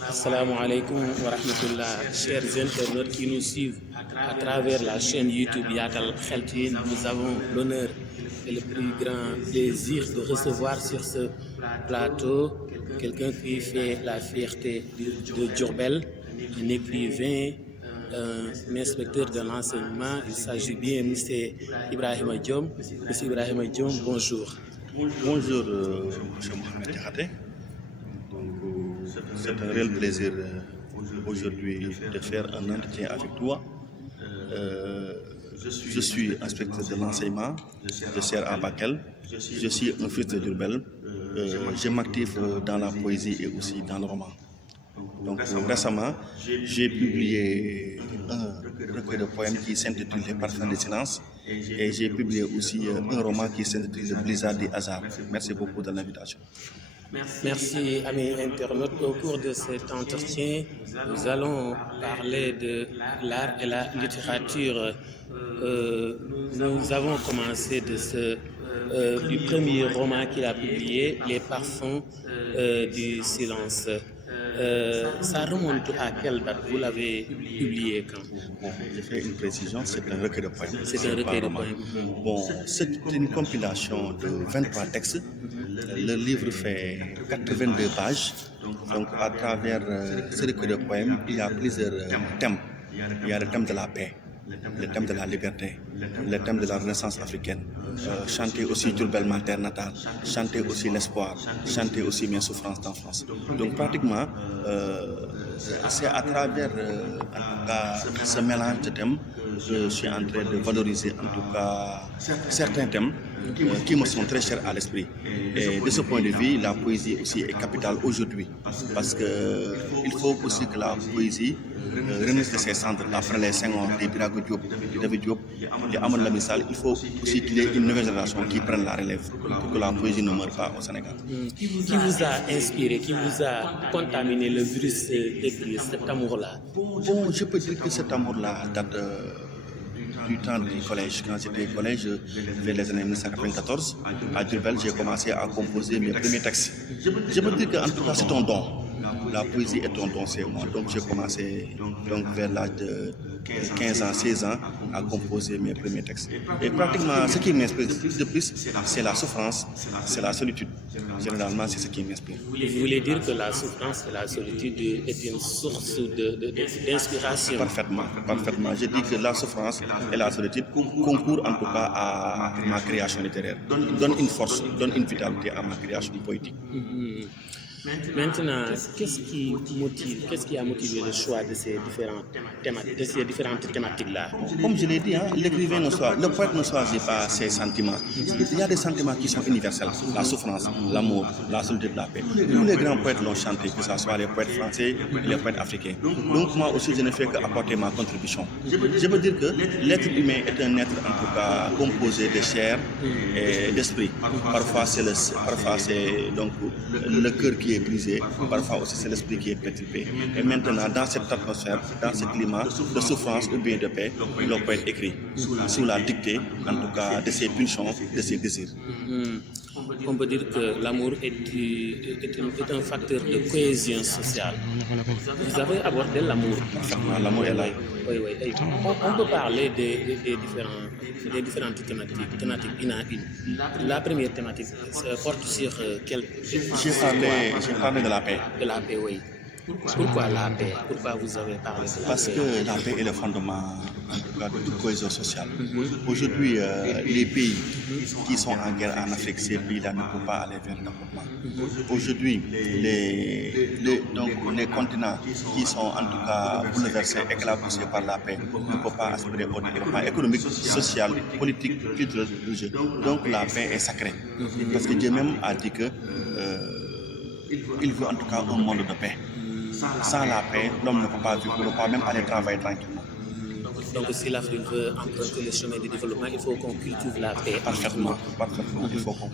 Assalamu alaikum wa rahmatullah, chers internautes qui nous suivent à travers la chaîne YouTube Yatal Kheltine. Nous avons l'honneur et le plus grand plaisir de recevoir sur ce plateau quelqu'un qui fait la fierté de Diourbel, un écrivain, un inspecteur de l'enseignement. Il s'agit bien M. Ibrahima Diom. M. Ibrahima Diom, bonjour. Bonjour, M. Mohamed Diakhaté. C'est un réel plaisir aujourd'hui de faire un entretien avec toi. Je suis inspecteur de l'enseignement, je sers à Bakel, je suis un fils de Diourbel, je m'active dans la poésie et aussi dans le roman. Donc récemment, j'ai publié un recueil de poèmes qui s'intitule Les parfums du silence et j'ai publié aussi un roman qui s'intitule Le blizzard des hasards. Merci beaucoup de l'invitation. Merci, amis internautes. Au cours de cet entretien, nous allons parler de l'art et la littérature. Nous avons commencé du premier roman qu'il a publié, Les parfums du silence. Ça remonte à quelle date? Vous l'avez publié quand? J'ai fait une précision, c'est un recueil de poèmes. C'est un recueil de poèmes. Bon, c'est une compilation de 23 textes. Le livre fait 82 pages. Donc à travers ce recueil de poèmes, il y a plusieurs thèmes. Il y a le thème de la paix, le thème de la liberté, le thème de la renaissance africaine, chanter aussi Diourbel ma terre natale, chanter aussi l'espoir, chanter aussi mes souffrances d'enfance. Donc pratiquement, c'est à travers ce mélange de thèmes que je suis en train de valoriser en tout cas certains thèmes qui me sont très chers à l'esprit. Et de ce point de vue, la poésie aussi est capitale aujourd'hui parce qu'il faut aussi que la poésie renaisse de ses cendres après les Senghor, des Birago Diop, des David Diop, des Amadou Lamine Sall. Il faut aussi qu'il y ait une nouvelle génération qui prenne la relève pour que la poésie ne meure pas au Sénégal. Qui vous a inspiré, qui vous a contaminé le virus d'écrire cet amour-là? Bon, je peux dire que cet amour-là date du temps du collège. Quand j'étais au collège, vers les années 1994, à Diourbel, j'ai commencé à composer mes premiers textes. Je peux dire qu'en tout cas, c'est un don. La poésie est un don, c'est moi. Donc j'ai commencé vers l'âge de 15 ans, 16 ans à composer mes premiers textes. Et pratiquement, ce qui m'inspire de plus, c'est la souffrance, c'est la solitude. Généralement, c'est ce qui m'inspire. Vous voulez dire que la souffrance et la solitude est une source d'inspiration? Parfaitement, parfaitement. Je dis que la souffrance et la solitude concourent en tout cas à ma création littéraire. Donne une force, donne une vitalité à ma création poétique. Maintenant, qu'est-ce qui a motivé le choix de ces différentes thématiques-là? Comme je l'ai dit, le poète ne choisit pas ses sentiments. Il y a des sentiments qui sont universels. La souffrance, l'amour, la solitude, la paix. Tous les grands poètes l'ont chanté, que ce soit les poètes français et les poètes africains. Donc moi aussi, je ne fais qu'apporter ma contribution. Je veux dire que l'être humain est un être en tout cas composé de chair et d'esprit. Parfois, c'est donc le cœur qui est brisé, parfois aussi c'est l'esprit qui est perturbé. Et maintenant, dans cette atmosphère, dans ce climat de souffrance ou bien de paix, le poète écrit sous la dictée, en tout cas, de ses pulsions, de ses désirs. On peut dire que l'amour est un facteur de cohésion sociale. Vous avez abordé l'amour. Parfaitement, l'amour est là. Oui. On peut parler des différentes thématiques. Une à une. La première thématique porte sur quelle? J'ai parlé de la paix. De la paix, oui. Pourquoi la paix? Pourquoi vous avez parlé de la paix? Parce que la paix est le fondement en tout cas, de cohésion sociale. Aujourd'hui, les pays qui sont en guerre en Afrique, ces pays-là ne peuvent pas aller vers le développement. Aujourd'hui, les continents qui sont en tout cas bouleversés, éclaboussés par la paix, ne peuvent pas aspirer au développement économique, social, politique, culturel, religieux. Donc la paix est sacrée. Parce que Dieu même a dit que il veut en tout cas un monde de paix. Sans la paix, l'homme ne peut pas vivre, ne peut pas même aller travailler tranquillement. Donc si l'Afrique veut emprunter le chemin du développement, il faut qu'on cultive la paix. Parfaitement, il faut qu'on...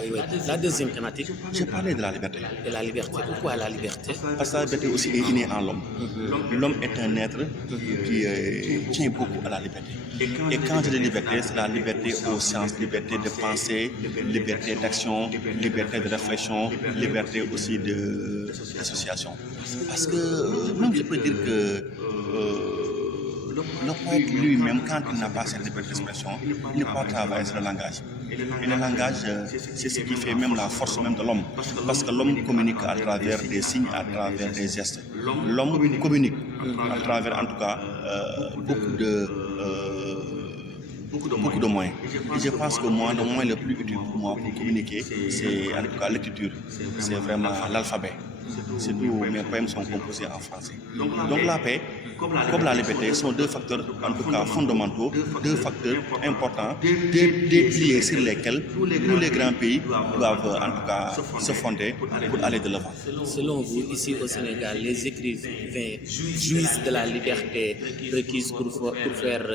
Oui. La deuxième thématique. J'ai parlé de la liberté. De la liberté. Pourquoi la liberté? Parce que la liberté aussi est innée en l'homme. L'homme est un être qui tient beaucoup à la liberté. Et quand je dis liberté, c'est la liberté au sens liberté de penser, liberté d'action, liberté de réflexion, liberté aussi d'association. Parce que même je peux dire que le poète lui-même, quand il n'a pas cette liberté d'expression, il ne peut pas travailler sur le langage. Et le langage, c'est ce qui fait même la force même de l'homme. Parce que l'homme communique à travers des signes, à travers des gestes. L'homme communique à travers, en tout cas, beaucoup de moyens. Et je pense que moi, le moyen le plus utile pour moi pour communiquer, c'est en tout cas l'écriture. C'est vraiment l'alphabet. C'est tout, mes poèmes sont composés en français. Donc la paix, comme la liberté, sont deux facteurs en tout cas fondamentaux, deux facteurs importants, des piliers sur lesquels tous les grands pays doivent en tout cas se fonder pour aller de l'avant. Selon vous, ici au Sénégal, les écrivains jouissent de la liberté requise pour faire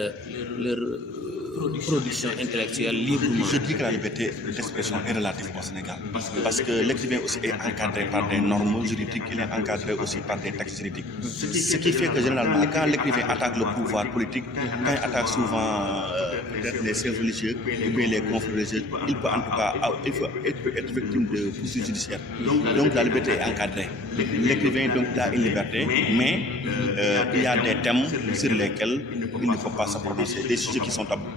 leur production intellectuelle librement? Je dis que la liberté d'expression est relative au Sénégal. Parce que l'écrivain aussi est encadré par des normes juridiques, il est encadré aussi par des textes juridiques. Ce qui fait que généralement, quand l'écrivain attaque le pouvoir politique, quand il attaque souvent peut-être les chefs religieux ou bien les conflits religieux, il peut en tout cas être victime de poursuites judiciaires. Donc la liberté est encadrée. L'écrivain donc a une liberté, mais il y a des thèmes sur lesquels il ne faut pas se prononcer, des sujets qui sont tabous.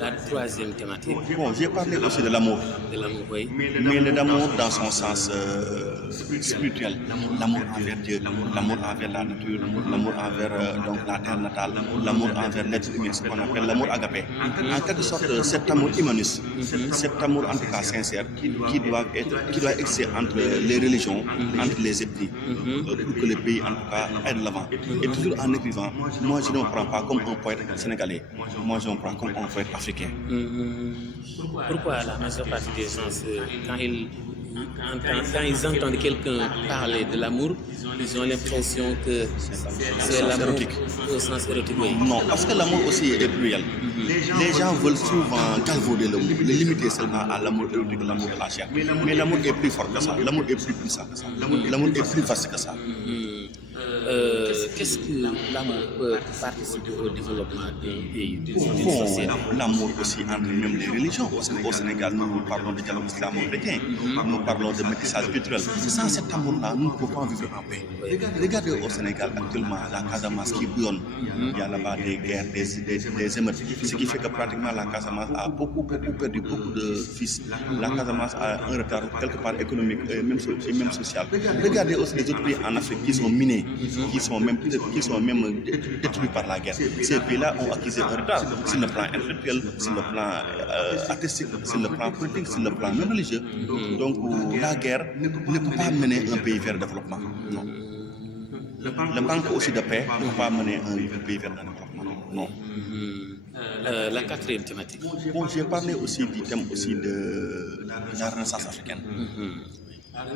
La troisième thématique. Bon, j'ai parlé aussi de l'amour. De l'amour, oui. Mais l'amour dans son sens spirituel. L'amour envers Dieu, l'amour envers la nature, l'amour envers donc, la terre natale, l'amour envers l'être humain, ce qu'on appelle l'amour agapé. En quelque sorte, cet amour humaniste, cet amour en tout cas sincère, qui doit exister entre les religions, entre les ethnies, pour que le pays en tout cas aille de l'avant. Et toujours en écrivant, moi je ne me prends pas comme un poète sénégalais, moi je me prends comme un poète africain. Pourquoi la majeure partie des gens, quand ils entendent quelqu'un parler de l'amour, ils ont l'impression que c'est l'amour au sens érotique? Non, parce que l'amour aussi est pluriel. Les gens veulent souvent galvauder l'amour, le limiter seulement à l'amour érotique, l'amour de la chair. Mais l'amour est plus fort que ça, l'amour est plus puissant que ça, l'amour est plus vaste que ça. Qu'est-ce que l'amour peut participer au développement d'un pays, d'une société? L'amour aussi entre même les religions, parce qu'au Sénégal, nous parlons de dialogue islamo-chrétien, nous parlons de métissage culturel. Sans cet amour-là, nous ne pouvons pas vivre en paix. Regardez au Sénégal actuellement la Casamance qui bouillonne. Il y a là-bas des guerres, des émeutes, ce qui fait que pratiquement la Casamance a perdu beaucoup de fils. La Casamance a un retard quelque part économique et même social. Regardez aussi les autres pays en Afrique qui sont minés, qui sont même détruits par la guerre. Ces pays-là ont acquis un retard sur le plan intellectuel, sur le plan artistique, sur le plan politique, sur le plan même religieux. Donc la guerre ne peut pas mener un pays vers le développement. Non. Le manque aussi de paix ne peut pas mener un pays vers le développement. Non. La quatrième thématique. Bon, j'ai parlé aussi du thème aussi de la Renaissance africaine.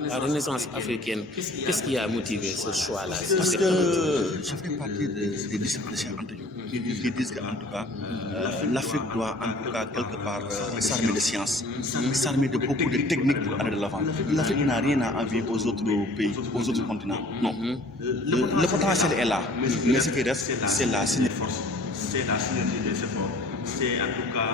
La Renaissance africaine, qu'est-ce qui a motivé ce choix-là? Parce que je fais partie des disciples de Cheikh Anta Diop qui disent qu'en tout cas, l'Afrique doit en tout cas quelque part s'armer de science, s'armer de beaucoup de techniques pour aller de l'avant. L'Afrique n'a rien à envier aux autres pays, aux autres continents. Non. Le potentiel est là, mais ce qui reste, c'est la synergie. C'est la synergie des efforts, c'est en tout cas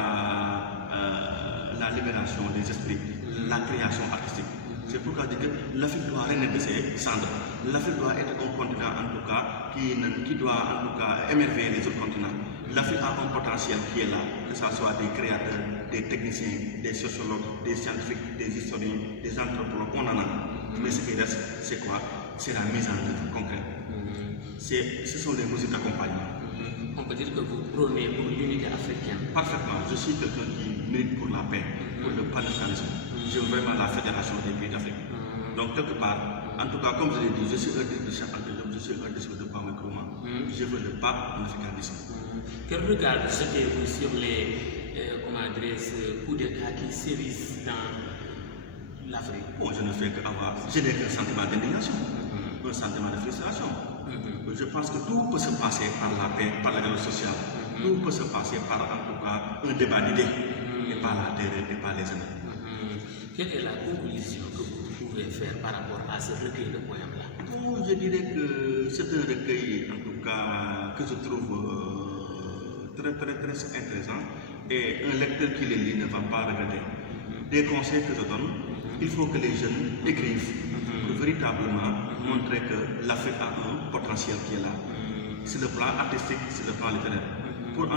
la libération des esprits, la création artistique. C'est pourquoi je dis que l'Afrique doit renaître de ses cendres. L'Afrique doit être un continent en tout cas qui doit en tout cas émerveiller les autres continents. L'Afrique a un potentiel qui est là, que ce soit des créateurs, des techniciens, des sociologues, des scientifiques, des historiens, des anthropologues, on en a. Mais ce qui reste, c'est quoi? C'est la mise en œuvre concrète. Ce sont les mesures d'accompagnement. On peut dire que vous prônez pour l'unité africaine. Parfaitement. Je suis quelqu'un qui milite pour la paix, pour le panafricanisme. J'aime vraiment la fédération des pays d'Afrique. Donc, quelque part, en tout cas, comme je l'ai dit, je suis un disciple de Cheikh Anta Diop, je suis un disciple de Kwame Nkrumah. Je veux le panafricanisme. Quel regard jetez-vous sur les coups d'État qui sévissent dans l'Afrique? Bon, je ne fais qu'avoir. Je n'ai qu'un sentiment d'indignation, un sentiment de frustration. Je pense que tout peut se passer par la paix, par la dialogue sociale. Tout peut se passer par, en tout cas, un débat d'idées et pas la terreur et pas les ennemis. Quelle est la conclusion que vous pouvez faire par rapport à ce recueil de poèmes-là? Bon, je dirais que c'est un recueil, en tout cas, que je trouve très intéressant. Et un lecteur qui le lit ne va pas regretter. Des conseils que je donne, il faut que les jeunes écrivent pour véritablement montrer que l'Afrique a un potentiel qui est là. C'est le plan artistique, c'est le plan littéraire. Pour